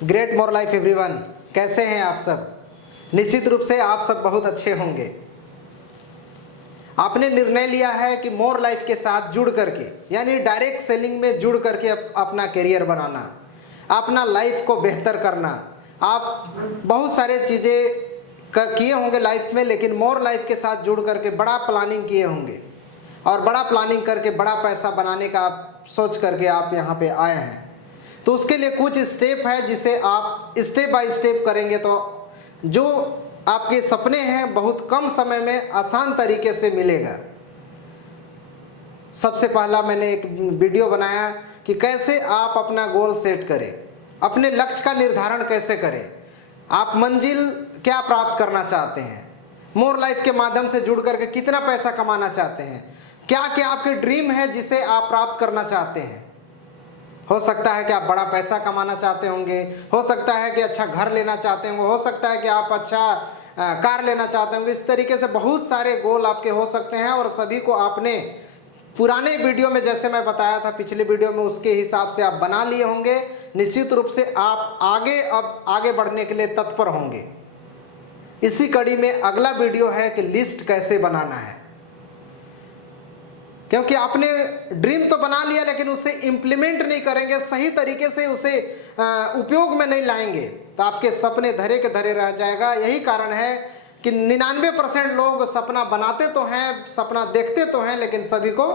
Great more life everyone. कैसे हैं आप सब? निश्चित रूप से आप सब बहुत अच्छे होंगे। आपने निर्णय लिया है कि मोर लाइफ के साथ जुड़ करके, यानी डायरेक्ट सेलिंग में जुड़ करके अपना करियर बनाना, अपना लाइफ को बेहतर करना। आप बहुत सारे चीज़ें किए होंगे लाइफ में, लेकिन मोर लाइफ के साथ जुड़ करके बड़ा प्लानिंग किए होंगे और बड़ा प्लानिंग करके बड़ा पैसा बनाने का आप सोच करके आप यहाँ पे आए हैं। तो उसके लिए कुछ स्टेप है जिसे आप स्टेप बाय स्टेप करेंगे तो जो आपके सपने हैं बहुत कम समय में आसान तरीके से मिलेगा। सबसे पहला मैंने एक वीडियो बनाया कि कैसे आप अपना गोल सेट करें, अपने लक्ष्य का निर्धारण कैसे करें, आप मंजिल क्या प्राप्त करना चाहते हैं, मोर लाइफ के माध्यम से जुड़ करके कितना पैसा कमाना चाहते हैं, क्या क्या आपके ड्रीम है जिसे आप प्राप्त करना चाहते हैं। हो सकता है कि आप बड़ा पैसा कमाना चाहते होंगे, हो सकता है कि अच्छा घर लेना चाहते होंगे, हो सकता है कि आप अच्छा कार लेना चाहते होंगे। इस तरीके से बहुत सारे गोल आपके हो सकते हैं और सभी को आपने पुराने वीडियो में जैसे मैं बताया था पिछले वीडियो में, उसके हिसाब से आप बना लिए होंगे। निश्चित रूप से आप अब आगे बढ़ने के लिए तत्पर होंगे। इसी कड़ी में अगला वीडियो है कि लिस्ट कैसे बनाना है, क्योंकि आपने ड्रीम तो बना लिया लेकिन उसे इम्प्लीमेंट नहीं करेंगे, सही तरीके से उसे उपयोग में नहीं लाएंगे तो आपके सपने धरे के धरे रह जाएगा। यही कारण है कि 99% लोग सपना बनाते तो हैं, सपना देखते तो हैं, लेकिन सभी को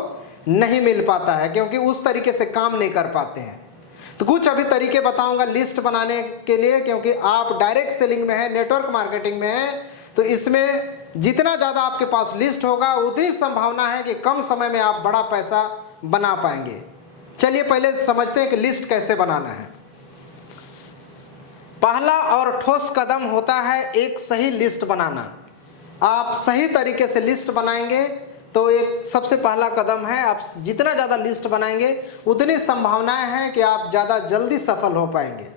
नहीं मिल पाता है क्योंकि उस तरीके से काम नहीं कर पाते हैं। तो कुछ अभी तरीके बताऊंगा लिस्ट बनाने के लिए, क्योंकि आप डायरेक्ट सेलिंग में है, नेटवर्क मार्केटिंग में है, तो इसमें जितना ज़्यादा आपके पास लिस्ट होगा उतनी संभावना है कि कम समय में आप बड़ा पैसा बना पाएंगे। चलिए पहले समझते हैं कि लिस्ट कैसे बनाना है। पहला और ठोस कदम होता है एक सही लिस्ट बनाना। आप सही तरीके से लिस्ट बनाएंगे तो एक सबसे पहला कदम है, आप जितना ज़्यादा लिस्ट बनाएंगे उतनी संभावनाएं हैं कि आप ज़्यादा जल्दी सफल हो पाएंगे।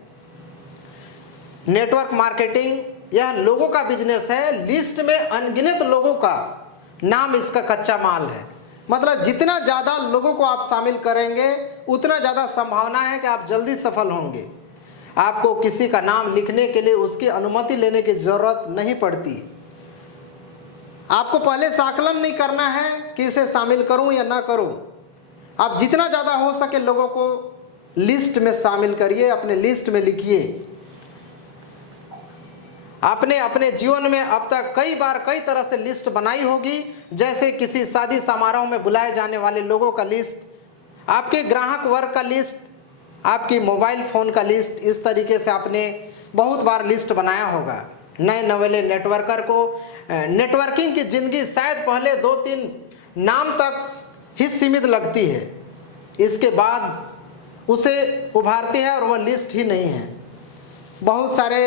नेटवर्क मार्केटिंग यह लोगों का बिजनेस है। लिस्ट में अनगिनत लोगों का नाम इसका कच्चा माल है। मतलब जितना ज़्यादा लोगों को आप शामिल करेंगे उतना ज़्यादा संभावना है कि आप जल्दी सफल होंगे। आपको किसी का नाम लिखने के लिए उसकी अनुमति लेने की ज़रूरत नहीं पड़ती। आपको पहले से आकलन नहीं करना है कि इसे शामिल करूं या ना करूं। आप जितना ज़्यादा हो सके लोगों को लिस्ट में शामिल करिए, अपने लिस्ट में लिखिए। आपने अपने जीवन में अब तक कई बार कई तरह से लिस्ट बनाई होगी, जैसे किसी शादी समारोह में बुलाए जाने वाले लोगों का लिस्ट, आपके ग्राहक वर्ग का लिस्ट, आपकी मोबाइल फ़ोन का लिस्ट। इस तरीके से आपने बहुत बार लिस्ट बनाया होगा। नए नवेले नेटवर्कर को नेटवर्किंग की ज़िंदगी शायद पहले 2-3 नाम तक ही सीमित लगती है, इसके बाद उसे उभारती है और वह लिस्ट ही नहीं है। बहुत सारे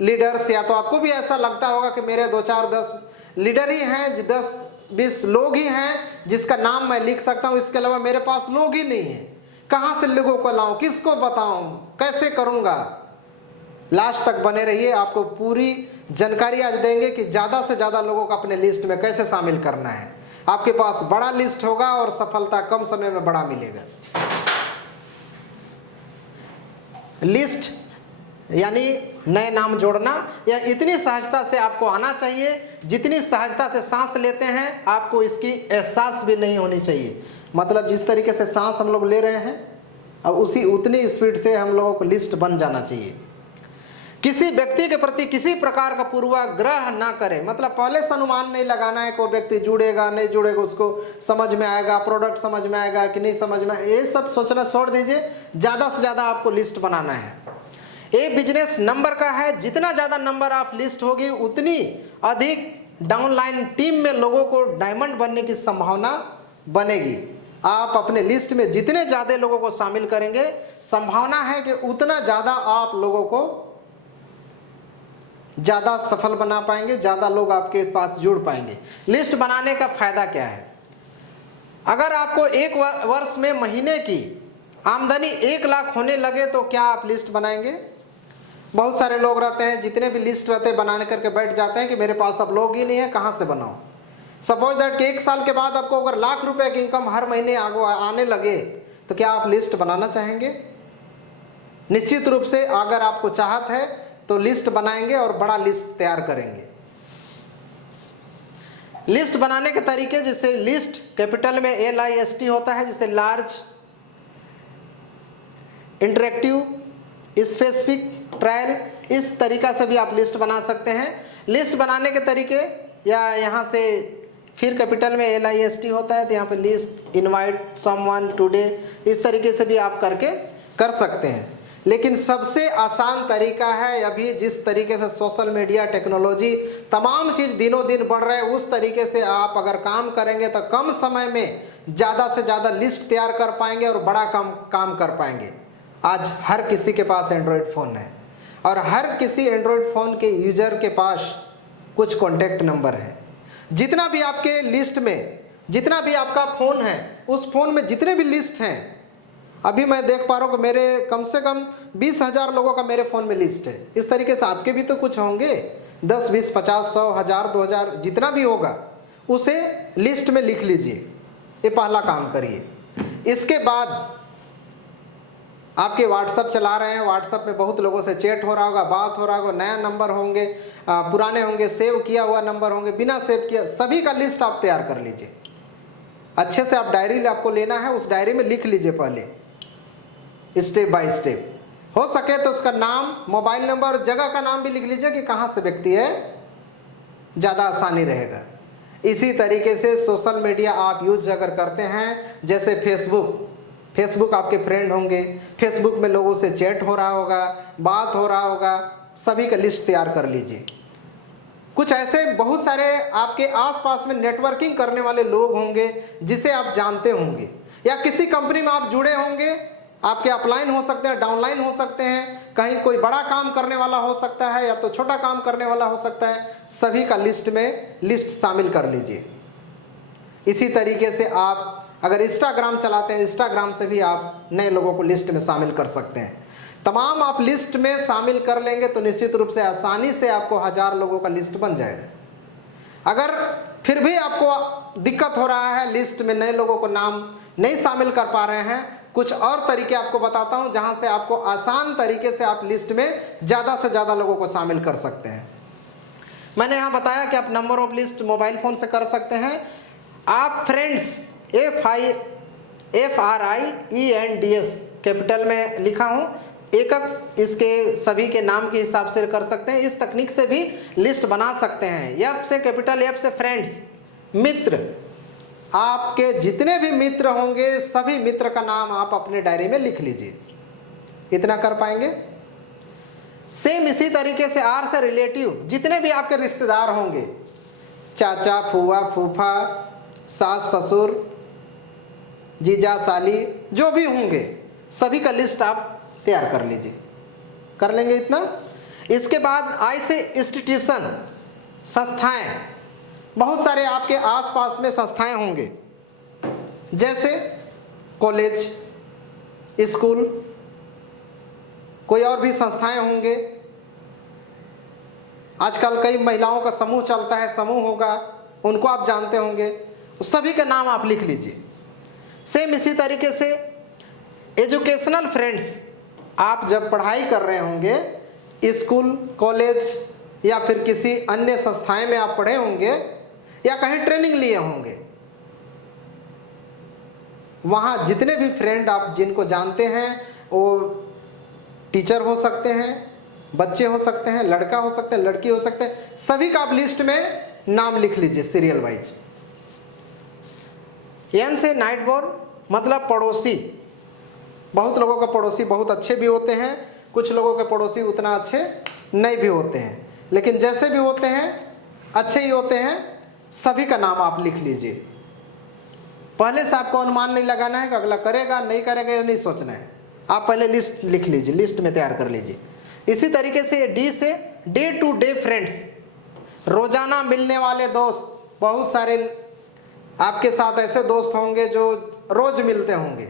लीडर्स, या तो आपको भी ऐसा लगता होगा कि मेरे 2-4-10 लीडर ही हैं, 10-20 लोग ही हैं जिसका नाम मैं लिख सकता हूँ, इसके अलावा मेरे पास लोग ही नहीं हैं। कहाँ से लोगों को लाऊं, किसको बताऊं, कैसे करूँगा। लास्ट तक बने रहिए, आपको पूरी जानकारी आज देंगे कि ज़्यादा से ज़्यादा लोगों को अपने लिस्ट में कैसे शामिल करना है। आपके पास बड़ा लिस्ट होगा और सफलता कम समय में बड़ा मिलेगा। लिस्ट यानी नए नाम जोड़ना, या इतनी सहजता से आपको आना चाहिए जितनी सहजता से सांस लेते हैं आपको इसकी एहसास भी नहीं होनी चाहिए। मतलब जिस तरीके से सांस हम लोग ले रहे हैं अब उतनी स्पीड से हम लोगों को लिस्ट बन जाना चाहिए। किसी व्यक्ति के प्रति किसी प्रकार का पूर्वाग्रह ना करें। मतलब पहले से अनुमान नहीं लगाना है कोई व्यक्ति जुड़ेगा नहीं जुड़ेगा, उसको समझ में आएगा, प्रोडक्ट समझ में आएगा कि नहीं समझ में, ये सब सोचना छोड़ दीजिए। ज़्यादा से ज़्यादा आपको लिस्ट बनाना है। ये बिजनेस नंबर का है, जितना ज़्यादा नंबर आप लिस्ट होगी उतनी अधिक डाउनलाइन टीम में लोगों को डायमंड बनने की संभावना बनेगी। आप अपने लिस्ट में जितने ज़्यादा लोगों को शामिल करेंगे संभावना है कि उतना ज़्यादा आप लोगों को ज़्यादा सफल बना पाएंगे, ज़्यादा लोग आपके पास जुड़ पाएंगे। लिस्ट बनाने का फ़ायदा क्या है? अगर आपको एक वर्ष में महीने की आमदनी 1 लाख होने लगे तो क्या आप लिस्ट बनाएंगे? बहुत सारे लोग रहते हैं, जितने भी लिस्ट रहते हैं बनाने करके बैठ जाते हैं कि मेरे पास अब लोग ही नहीं है, कहाँ से बनाऊं। सपोज दैट कि 1 साल के बाद आपको अगर लाख रुपए की इनकम हर महीने आने लगे तो क्या आप लिस्ट बनाना चाहेंगे? निश्चित रूप से अगर आपको चाहत है तो लिस्ट बनाएंगे और बड़ा लिस्ट तैयार करेंगे। लिस्ट बनाने के तरीके, जैसे लिस्ट कैपिटल में LIST होता है, जैसे लार्ज, इंटरेक्टिव, स्पेसिफिक, ट्रायल, इस तरीका से भी आप लिस्ट बना सकते हैं। लिस्ट बनाने के तरीके, या यहाँ से फिर कैपिटल में LIST होता है तो यहाँ पे लिस्ट, इनवाइट समवन टुडे, इस तरीके से भी आप करके कर सकते हैं। लेकिन सबसे आसान तरीका है, अभी जिस तरीके से सोशल मीडिया, टेक्नोलॉजी, तमाम चीज़ दिनों दिन बढ़ रहे हैं, उस तरीके से आप अगर काम करेंगे तो कम समय में ज़्यादा से ज़्यादा लिस्ट तैयार कर पाएंगे और बड़ा काम कर पाएंगे। आज हर किसी के पास एंड्रॉयड फ़ोन है और हर किसी एंड्रॉयड फ़ोन के यूजर के पास कुछ कॉन्टैक्ट नंबर है। जितना भी आपके लिस्ट में, जितना भी आपका फ़ोन है, उस फ़ोन में जितने भी लिस्ट हैं, अभी मैं देख पा रहा हूँ कि मेरे कम से कम 20,000 लोगों का मेरे फ़ोन में लिस्ट है। इस तरीके से आपके भी तो कुछ होंगे, 10, 20, 50, 100, 1000, 2000, जितना भी होगा उसे लिस्ट में लिख लीजिए। ये पहला काम करिए। इसके बाद आपके व्हाट्सअप चला रहे हैं, व्हाट्सअप में बहुत लोगों से चैट हो रहा होगा, बात हो रहा होगा, नया नंबर होंगे, पुराने होंगे, सेव किया हुआ नंबर होंगे, बिना सेव किया, सभी का लिस्ट आप तैयार कर लीजिए। अच्छे से आप डायरी आपको लेना है, उस डायरी में लिख लीजिए पहले स्टेप बाय स्टेप। हो सके तो उसका नाम, मोबाइल नंबर, जगह का नाम भी लिख लीजिए कि कहाँ से व्यक्ति है, ज़्यादा आसानी रहेगा। इसी तरीके से सोशल मीडिया आप यूज अगर करते हैं, जैसे फेसबुक आपके फ्रेंड होंगे, फेसबुक में लोगों से चैट हो रहा होगा, बात हो रहा होगा, सभी का लिस्ट तैयार कर लीजिए। कुछ ऐसे बहुत सारे आपके आसपास में नेटवर्किंग करने वाले लोग होंगे जिसे आप जानते होंगे, या किसी कंपनी में आप जुड़े होंगे, आपके अपलाइन हो सकते हैं, डाउनलाइन हो सकते हैं, कहीं कोई बड़ा काम करने वाला हो सकता है या तो छोटा काम करने वाला हो सकता है, सभी का लिस्ट शामिल कर लीजिए। इसी तरीके से आप अगर इंस्टाग्राम चलाते हैं, इंस्टाग्राम से भी आप नए लोगों को लिस्ट में शामिल कर सकते हैं। तमाम आप लिस्ट में शामिल कर लेंगे तो निश्चित रूप से आसानी से आपको 1000 लोगों का लिस्ट बन जाएगा। अगर फिर भी आपको दिक्कत हो रहा है, लिस्ट में नए लोगों को नाम नहीं शामिल कर पा रहे हैं, कुछ और तरीके आपको बताता हूं जहां से आपको आसान तरीके से आप लिस्ट में ज़्यादा से ज़्यादा लोगों को शामिल कर सकते हैं। मैंने यहाँ बताया कि आप number of list mobile phone से कर सकते हैं। आप फ्रेंड्स, FRIENDS कैपिटल में लिखा हूँ, एकक इसके सभी के नाम के हिसाब से कर सकते हैं। इस तकनीक से भी लिस्ट बना सकते हैं। F से कैपिटल F से फ्रेंड्स, मित्र, आपके जितने भी मित्र होंगे सभी मित्र का नाम आप अपने डायरी में लिख लीजिए। इतना कर पाएंगे। सेम इसी तरीके से R से रिलेटिव, जितने भी आपके रिश्तेदार होंगे, चाचा, फूआ, फूफा, सास, ससुर, जीजा, साली, जो भी होंगे सभी का लिस्ट आप तैयार कर लीजिए। कर लेंगे इतना। इसके बाद I से इंस्टीट्यूशन, संस्थाएं, बहुत सारे आपके आसपास में संस्थाएं होंगे, जैसे कॉलेज, स्कूल, कोई और भी संस्थाएं होंगे। आजकल कई महिलाओं का समूह चलता है, समूह होगा, उनको आप जानते होंगे, सभी का नाम आप लिख लीजिए। सेम इसी तरीके से एजुकेशनल फ्रेंड्स, आप जब पढ़ाई कर रहे होंगे, स्कूल, कॉलेज या फिर किसी अन्य संस्थाएं में आप पढ़े होंगे या कहीं ट्रेनिंग लिए होंगे, वहाँ जितने भी फ्रेंड आप जिनको जानते हैं, वो टीचर हो सकते हैं, बच्चे हो सकते हैं, लड़का हो सकते हैं, लड़की हो सकते हैं, सभी का आप लिस्ट में नाम लिख लीजिए सीरियल वाइज। N से नाइट बोर, मतलब पड़ोसी। बहुत लोगों के पड़ोसी बहुत अच्छे भी होते हैं, कुछ लोगों के पड़ोसी उतना अच्छे नहीं भी होते हैं, लेकिन जैसे भी होते हैं अच्छे ही होते हैं। सभी का नाम आप लिख लीजिए। पहले से आपको अनुमान नहीं लगाना है कि अगला करेगा नहीं करेगा, ये नहीं सोचना है। आप पहले लिस्ट लिख लीजिए, लिस्ट में तैयार कर लीजिए। इसी तरीके से D से डे टू डे फ्रेंड्स, रोजाना मिलने वाले दोस्त। बहुत सारे आपके साथ ऐसे दोस्त होंगे जो रोज मिलते होंगे,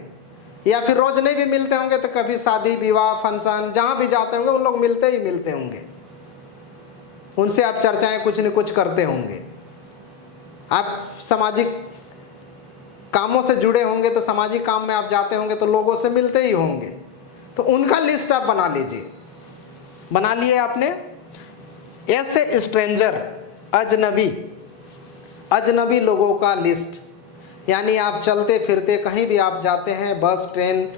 या फिर रोज नहीं भी मिलते होंगे तो कभी शादी विवाह फंक्शन जहाँ भी जाते होंगे उन लोग मिलते ही मिलते होंगे, उनसे आप चर्चाएं कुछ न कुछ करते होंगे। आप सामाजिक कामों से जुड़े होंगे तो सामाजिक काम में आप जाते होंगे तो लोगों से मिलते ही होंगे। तो उनका लिस्ट आप बना लीजिए। बना लिए आपने। ऐसे स्ट्रेंजर, अजनबी लोगों का लिस्ट, यानी आप चलते फिरते कहीं भी आप जाते हैं, बस ट्रेन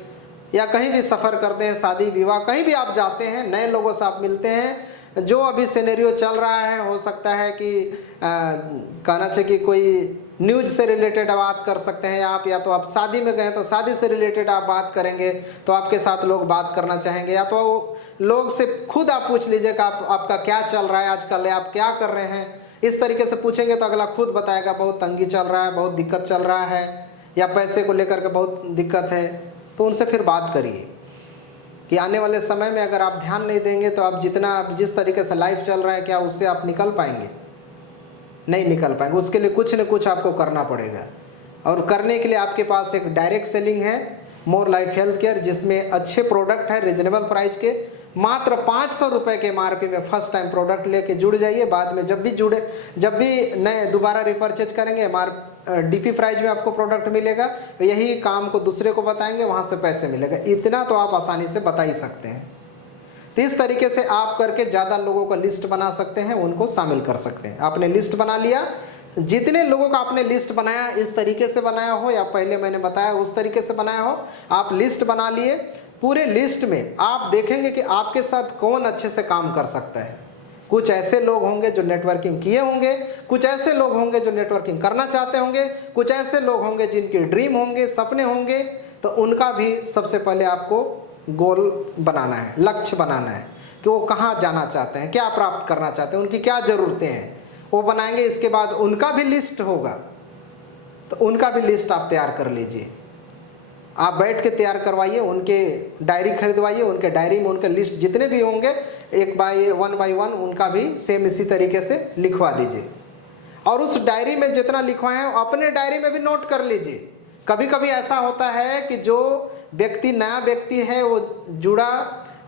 या कहीं भी सफ़र करते हैं, शादी विवाह कहीं भी आप जाते हैं, नए लोगों से आप मिलते हैं। जो अभी सिनेरियो चल रहा है, हो सकता है कि कहना चाहिए कि कोई न्यूज से रिलेटेड बात कर सकते हैं आप, या तो आप शादी में गए तो शादी से रिलेटेड आप बात करेंगे तो आपके साथ लोग बात करना चाहेंगे, या तो लोग से खुद आप पूछ लीजिए कि आपका क्या चल रहा है आजकल, आप क्या कर रहे हैं। इस तरीके से पूछेंगे तो अगला खुद बताएगा बहुत तंगी चल रहा है, बहुत दिक्कत चल रहा है, या पैसे को लेकर के बहुत दिक्कत है। तो उनसे फिर बात करिए कि आने वाले समय में अगर आप ध्यान नहीं देंगे तो आप जिस तरीके से लाइफ चल रहा है, क्या उससे आप निकल पाएंगे? नहीं निकल पाएंगे। उसके लिए कुछ न कुछ आपको करना पड़ेगा, और करने के लिए आपके पास एक डायरेक्ट सेलिंग है, मोर लाइफ हेल्थ केयर, जिसमें अच्छे प्रोडक्ट है रिजनेबल प्राइस के, मात्र 500 रुपये के MRP में फर्स्ट टाइम प्रोडक्ट लेके जुड़ जाइए। बाद में जब भी नए दोबारा रिपर्चेज करेंगे DP प्राइस में आपको प्रोडक्ट मिलेगा। यही काम को दूसरे को बताएंगे, वहाँ से पैसे मिलेगा। इतना तो आप आसानी से बता ही सकते हैं। तो इस तरीके से आप करके ज़्यादा लोगों का लिस्ट बना सकते हैं, उनको शामिल कर सकते हैं। आपने लिस्ट बना लिया, जितने लोगों का आपने लिस्ट बनाया, इस तरीके से बनाया हो या पहले मैंने बताया उस तरीके से बनाया हो, आप लिस्ट बना लिए। पूरे लिस्ट में आप देखेंगे कि आपके साथ कौन अच्छे से काम कर सकता है। कुछ ऐसे लोग होंगे जो नेटवर्किंग किए होंगे, कुछ ऐसे लोग होंगे जो नेटवर्किंग करना चाहते होंगे, कुछ ऐसे लोग होंगे जिनके ड्रीम होंगे, सपने होंगे। तो उनका भी सबसे पहले आपको गोल बनाना है, लक्ष्य बनाना है कि वो कहाँ जाना चाहते हैं, क्या प्राप्त करना चाहते हैं, उनकी क्या ज़रूरतें हैं, वो बनाएंगे। इसके बाद उनका भी लिस्ट होगा, तो उनका भी लिस्ट आप तैयार कर लीजिए। आप बैठ के तैयार करवाइए, उनके डायरी खरीदवाइए, उनके डायरी में उनके लिस्ट जितने भी होंगे वन बाय वन उनका भी सेम इसी तरीके से लिखवा दीजिए। और उस डायरी में जितना लिखवाए हैं अपने डायरी में भी नोट कर लीजिए। कभी कभी ऐसा होता है कि जो व्यक्ति नया व्यक्ति है वो जुड़ा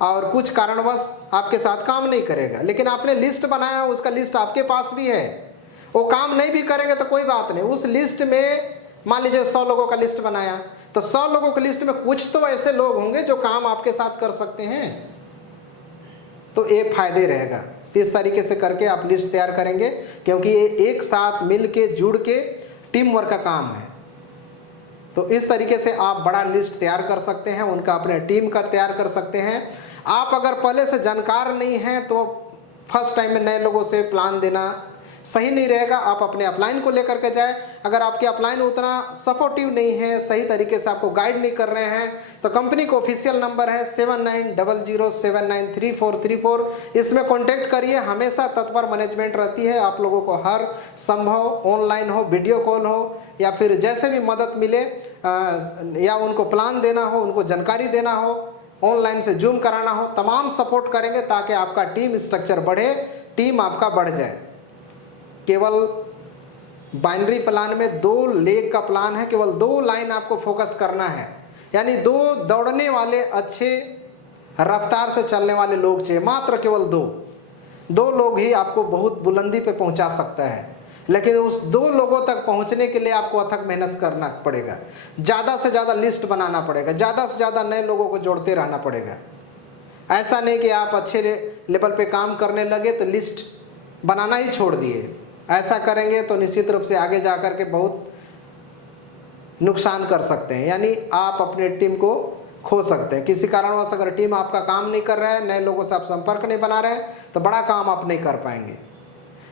और कुछ कारणवश आपके साथ काम नहीं करेगा, लेकिन आपने लिस्ट बनाया, उसका लिस्ट आपके पास भी है, वो काम नहीं भी करेंगे तो कोई बात नहीं। उस लिस्ट में मान लीजिए 100 लोगों का लिस्ट बनाया, तो 100 लोगों की लिस्ट में कुछ तो ऐसे लोग होंगे जो काम आपके साथ कर सकते हैं, तो ये फायदे रहेगा। इस तरीके से करके आप लिस्ट तैयार करेंगे, क्योंकि ये एक साथ मिल के जुड़ के टीम वर्क का काम है। तो इस तरीके से आप बड़ा लिस्ट तैयार कर सकते हैं, उनका अपने टीम का तैयार कर सकते हैं। आप अगर पहले से जानकार नहीं हैं तो फर्स्ट टाइम में नए लोगों से प्लान देना सही नहीं रहेगा। आप अपने अपलाइन को लेकर के जाए। अगर आपके अपलाइन उतना सपोर्टिव नहीं है, सही तरीके से आपको गाइड नहीं कर रहे हैं, तो कंपनी का ऑफिशियल नंबर है 7900793434। इसमें कॉन्टेक्ट करिए। हमेशा तत्पर मैनेजमेंट रहती है। आप लोगों को हर संभव ऑनलाइन हो, वीडियो कॉल हो, या फिर जैसे भी मदद मिले, या उनको प्लान देना हो, उनको जानकारी देना हो, ऑनलाइन से जूम कराना हो, तमाम सपोर्ट करेंगे ताकि आपका टीम स्ट्रक्चर बढ़े, टीम आपका बढ़ जाए। केवल बाइनरी प्लान में 2 लेग का प्लान है, केवल 2 लाइन आपको फोकस करना है, यानी 2 दौड़ने वाले अच्छे रफ्तार से चलने वाले लोग चाहिए, मात्र केवल 2 लोग ही आपको बहुत बुलंदी पे पहुंचा सकता है। लेकिन उस 2 लोगों तक पहुंचने के लिए आपको अथक मेहनत करना पड़ेगा, ज़्यादा से ज़्यादा लिस्ट बनाना पड़ेगा, ज़्यादा से ज़्यादा नए लोगों को जोड़ते रहना पड़ेगा। ऐसा नहीं कि आप अच्छे लेवल पे काम करने लगे तो लिस्ट बनाना ही छोड़ दिए। ऐसा करेंगे तो निश्चित रूप से आगे जा कर के बहुत नुकसान कर सकते हैं, यानी आप अपने टीम को खो सकते हैं। किसी कारणवश अगर टीम आपका काम नहीं कर रहा है, नए लोगों से आप संपर्क नहीं बना रहे हैं, तो बड़ा काम आप नहीं कर पाएंगे।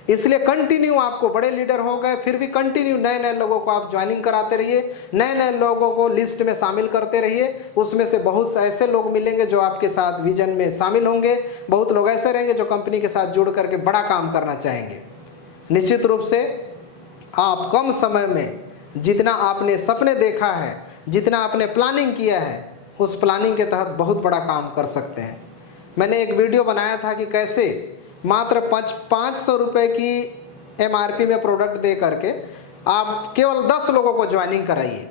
इसलिए कंटिन्यू आपको, बड़े लीडर हो गए फिर भी कंटिन्यू नए नए लोगों को आप ज्वाइनिंग कराते रहिए, नए नए लोगों को लिस्ट में शामिल करते रहिए। उसमें से बहुत ऐसे लोग मिलेंगे जो आपके साथ विजन में शामिल होंगे, बहुत लोग ऐसे रहेंगे जो कंपनी के साथ जुड़ करके बड़ा काम करना चाहेंगे। निश्चित रूप से आप कम समय में जितना आपने सपने देखा है, जितना आपने प्लानिंग किया है, उस प्लानिंग के तहत बहुत बड़ा काम कर सकते हैं। मैंने एक वीडियो बनाया था कि कैसे मात्र 500 रुपये की MRP में प्रोडक्ट दे करके आप केवल 10 लोगों को ज्वाइनिंग कराइए,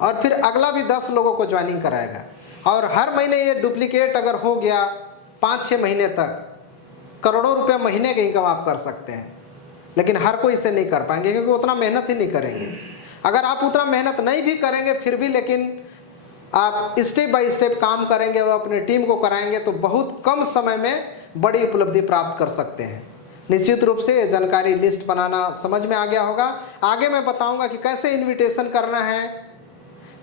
और फिर अगला भी 10 लोगों को ज्वाइनिंग कराएगा, और हर महीने ये डुप्लीकेट अगर हो गया 5-6 महीने तक, करोड़ों रुपए महीने की इनकम आप कर सकते हैं। लेकिन हर कोई इसे नहीं कर पाएंगे, क्योंकि उतना मेहनत ही नहीं करेंगे। अगर आप उतना मेहनत नहीं भी करेंगे फिर भी, लेकिन आप स्टेप बाय स्टेप काम करेंगे और अपनी टीम को कराएंगे तो बहुत कम समय में बड़ी उपलब्धि प्राप्त कर सकते हैं। निश्चित रूप से ये जानकारी लिस्ट बनाना समझ में आ गया होगा। आगे मैं बताऊंगा कि कैसे इनविटेशन करना है,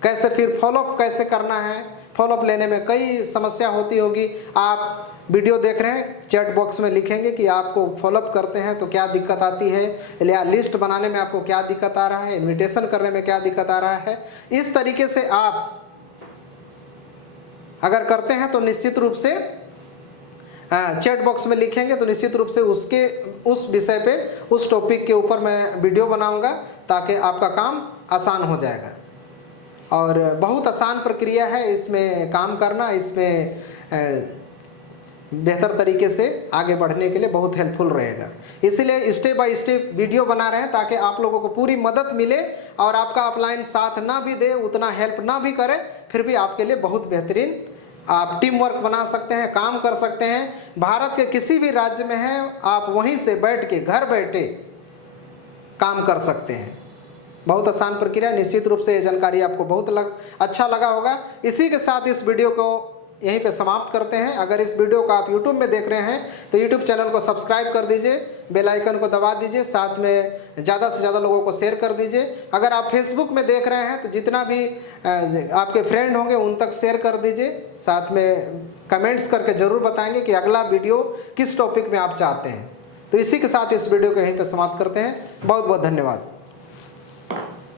कैसे फिर फॉलोअप कैसे करना है। फॉलोअप लेने में कई समस्या होती होगी। आप वीडियो देख रहे हैं, चैट बॉक्स में लिखेंगे कि आपको फॉलोअप करते हैं तो क्या दिक्कत आती है, या लिस्ट बनाने में आपको क्या दिक्कत आ रहा है, इनविटेशन करने में क्या दिक्कत आ रहा है। इस तरीके से आप अगर करते हैं तो निश्चित रूप से चैट बॉक्स में लिखेंगे तो निश्चित रूप से उस विषय पे, उस टॉपिक के ऊपर मैं वीडियो बनाऊंगा ताकि आपका काम आसान हो जाएगा। और बहुत आसान प्रक्रिया है इसमें काम करना, इसमें बेहतर तरीके से आगे बढ़ने के लिए बहुत हेल्पफुल रहेगा। इसीलिए स्टेप बाय स्टेप वीडियो बना रहे हैं ताकि आप लोगों को पूरी मदद मिले और आपका अपलाइन साथ ना भी दे, उतना हेल्प ना भी करे, फिर भी आपके लिए बहुत बेहतरीन आप टीम वर्क बना सकते हैं, काम कर सकते हैं। भारत के किसी भी राज्य में हैं, आप वहीं से बैठ के घर बैठे काम कर सकते हैं। बहुत आसान प्रक्रिया। निश्चित रूप से ये जानकारी आपको बहुत अच्छा लगा होगा। इसी के साथ इस वीडियो को यहीं पे समाप्त करते हैं। अगर इस वीडियो को आप YouTube में देख रहे हैं तो YouTube चैनल को सब्सक्राइब कर दीजिए, बेल आइकन को दबा दीजिए, साथ में ज़्यादा से ज़्यादा लोगों को शेयर कर दीजिए। अगर आप Facebook में देख रहे हैं तो जितना भी आपके फ्रेंड होंगे उन तक शेयर कर दीजिए। साथ में कमेंट्स करके ज़रूर बताएंगे कि अगला वीडियो किस टॉपिक में आप चाहते हैं। तो इसी के साथ इस वीडियो को यहीं पर समाप्त करते हैं। बहुत बहुत धन्यवाद।